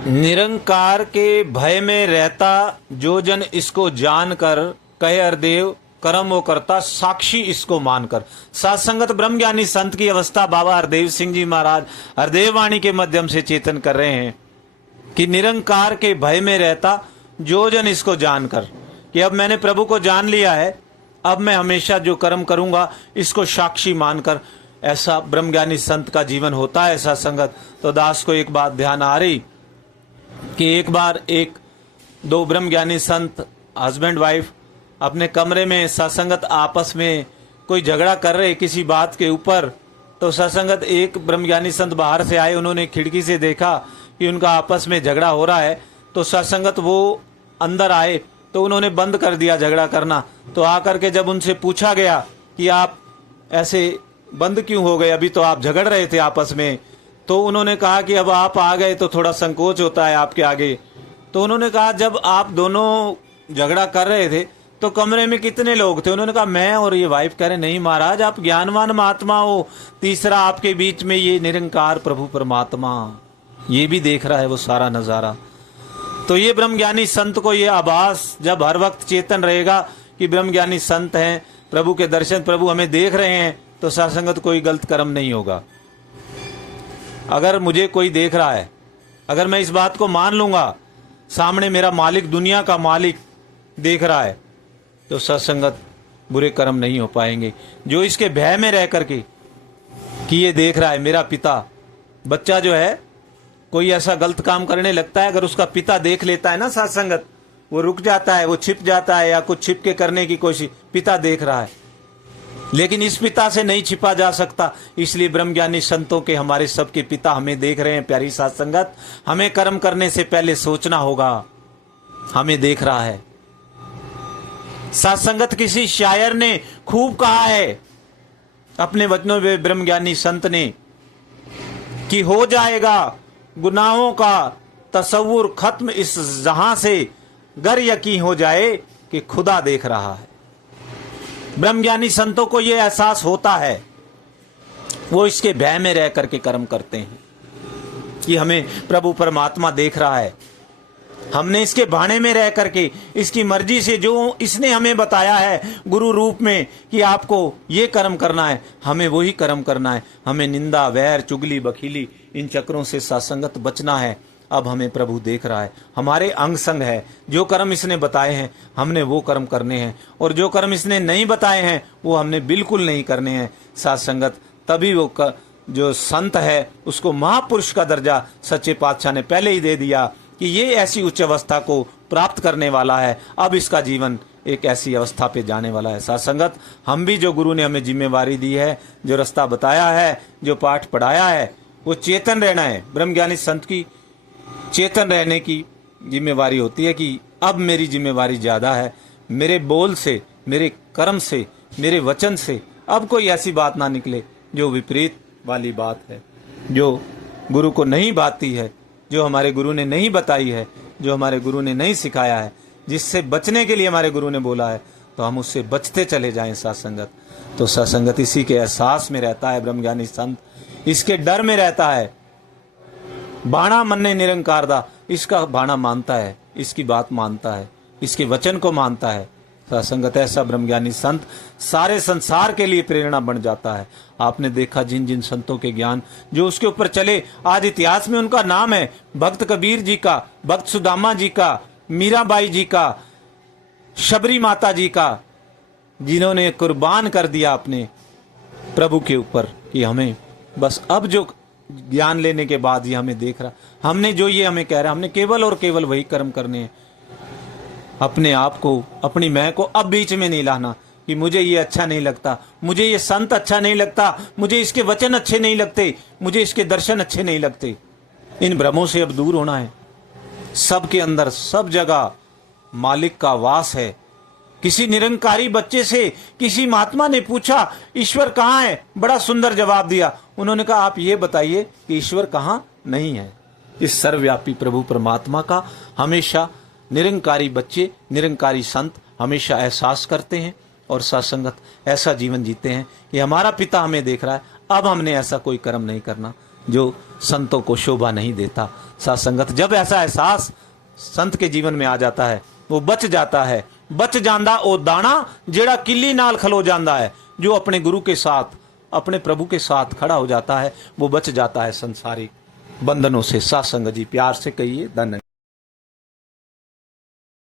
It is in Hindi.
निरंकार के भय में रहता जो जन इसको जानकर, कहे हरदेव कर्म वो करता साक्षी इसको मानकर। सत्संगत ब्रह्म ज्ञानी संत की अवस्था बाबा हरदेव सिंह जी महाराज हरदेव वाणी के माध्यम से चेतन कर रहे हैं कि निरंकार के भय में रहता जो जन इसको जानकर, कि अब मैंने प्रभु को जान लिया है, अब मैं हमेशा जो कर्म करूंगा इसको साक्षी मानकर। ऐसा ब्रह्मज्ञानी संत का जीवन होता है ऐसा संगत। तो दास को एक बात ध्यान आ रही कि एक बार दो ब्रह्मज्ञानी संत हस्बैंड वाइफ अपने कमरे में सत्संगत आपस में कोई झगड़ा कर रहे किसी बात के ऊपर। तो सत्संगत एक ब्रह्मज्ञानी संत बाहर से आए, उन्होंने खिड़की से देखा कि उनका आपस में झगड़ा हो रहा है। तो सत्संगत वो अंदर आए तो उन्होंने बंद कर दिया झगड़ा करना। तो आकर के जब उनसे पूछा गया कि आप ऐसे बंद क्यों हो गए, अभी तो आप झगड़ रहे थे आपस में, तो उन्होंने कहा कि अब आप आ गए तो थोड़ा संकोच होता है आपके आगे। तो उन्होंने कहा जब आप दोनों झगड़ा कर रहे थे तो कमरे में कितने लोग थे? उन्होंने कहा मैं और ये वाइफ। कह रहे नहीं महाराज, आप ज्ञानवान महात्मा हो, तीसरा आपके बीच में ये निरंकार प्रभु परमात्मा ये भी देख रहा है वो सारा नजारा। तो ये ब्रह्मज्ञानी संत को ये आभास जब हर वक्त चेतन रहेगा कि ब्रह्मज्ञानी संत हैं, प्रभु के दर्शन, प्रभु हमें देख रहे हैं, तो सत्संगत कोई गलत कर्म नहीं होगा। अगर मुझे कोई देख रहा है, अगर मैं इस बात को मान लूंगा सामने मेरा मालिक, दुनिया का मालिक देख रहा है, तो सत्संगत बुरे कर्म नहीं हो पाएंगे। जो इसके भय में रह करके कि ये देख रहा है मेरा पिता, बच्चा जो है कोई ऐसा गलत काम करने लगता है, अगर उसका पिता देख लेता है ना सत्संगत, वो रुक जाता है, वो छिप जाता है या कुछ छिप के करने की कोशिश, पिता देख रहा है। लेकिन इस पिता से नहीं छिपा जा सकता, इसलिए ब्रह्मज्ञानी संतों के, हमारे सबके पिता हमें देख रहे हैं। प्यारी सत्संगत, हमें कर्म करने से पहले सोचना होगा हमें देख रहा है। सत्संगत किसी शायर ने खूब कहा है अपने वचनों में, ब्रह्मज्ञानी संत ने, कि हो जाएगा गुनाहों का तसव्वुर खत्म इस जहां से, गर यकीन हो जाए कि खुदा देख रहा है। ब्रह्मज्ञानी संतों को यह एहसास होता है, वो इसके भय में रह करके कर्म करते हैं कि हमें प्रभु परमात्मा देख रहा है। हमने इसके भाने में रह करके, इसकी मर्जी से जो इसने हमें बताया है गुरु रूप में कि आपको ये कर्म करना है, हमें वही कर्म करना है। हमें निंदा, वैर, चुगली, बखीली, इन चक्रों से सत्संगत बचना है। अब हमें प्रभु देख रहा है, हमारे अंग संग है। जो कर्म इसने बताए हैं हमने वो कर्म करने हैं, और जो कर्म इसने नहीं बताए हैं वो हमने बिल्कुल नहीं करने हैं। सत्संगत तभी वो जो संत है उसको महापुरुष का दर्जा सच्चे पातशाह ने पहले ही दे दिया कि ये ऐसी उच्च अवस्था को प्राप्त करने वाला है। अब इसका जीवन एक ऐसी अवस्था पे जाने वाला है। सत्संगत, हम भी जो गुरु ने हमें जिम्मेवारी दी है, जो रास्ता बताया है, जो पाठ पढ़ाया है, वो चेतन रहना है। ब्रह्मज्ञानी संत की चेतन रहने की जिम्मेवारी होती है कि अब मेरी जिम्मेवारी ज्यादा है, मेरे बोल से, मेरे कर्म से, मेरे वचन से अब कोई ऐसी बात ना निकले जो विपरीत वाली बात है, जो गुरु को नहीं भाती है, जो हमारे गुरु ने नहीं बताई है, जो हमारे गुरु ने नहीं सिखाया है, जिससे बचने के लिए हमारे गुरु ने बोला है, तो हम उससे बचते चले जाएं। सत्संगत, तो सत्संगत इसी के एहसास में रहता है ब्रह्मज्ञानी संत, इसके डर में रहता है। बाणा मन्ने निरंकार दा, इसका बाणा मानता है, इसकी बात मानता है, इसके वचन को मानता है। सत्संगत, ऐसा ब्रह्मज्ञानी संत सारे संसार के लिए प्रेरणा बन जाता है। आपने देखा जिन जिन संतों के ज्ञान जो उसके ऊपर चले, आज इतिहास में उनका नाम है। भक्त कबीर जी का, भक्त सुदामा जी का, मीराबाई जी का, शबरी माता जी का, जिन्होंने कुर्बान कर दिया अपने प्रभु के ऊपर कि हमें बस अब जो ज्ञान लेने के बाद ये हमें देख रहा, हमने जो ये हमें कह रहा, हमने केवल और केवल वही कर्म करने हैं। अपने आप को, अपनी मैं को अब बीच में नहीं लाना कि मुझे ये अच्छा नहीं लगता, मुझे ये संत अच्छा नहीं लगता, मुझे इसके वचन अच्छे नहीं लगते, मुझे इसके दर्शन अच्छे नहीं लगते। इन भ्रमों से अब दूर होना है। सबके अंदर, सब जगह मालिक का वास है। किसी निरंकारी बच्चे से किसी महात्मा ने पूछा ईश्वर कहाँ है, बड़ा सुंदर जवाब दिया। उन्होंने कहा आप ये बताइए कि ईश्वर कहाँ नहीं है। इस सर्वव्यापी प्रभु परमात्मा का हमेशा निरंकारी बच्चे, निरंकारी संत हमेशा एहसास करते हैं और सत्संगत ऐसा जीवन जीते हैं कि हमारा पिता हमें देख रहा है, अब हमने ऐसा कोई कर्म नहीं करना जो संतों को शोभा नहीं देता। सत्संगत जब ऐसा एहसास संत के जीवन में आ जाता है, वो बच जाता है। बच जांदा ओ दाना जेड़ा किली नाल खलो जांदा है। जो अपने गुरु के साथ, अपने प्रभु के साथ खड़ा हो जाता है, वो बच जाता है संसारिक बंधनों से। सत्संग जी प्यार से कहिए धन्य।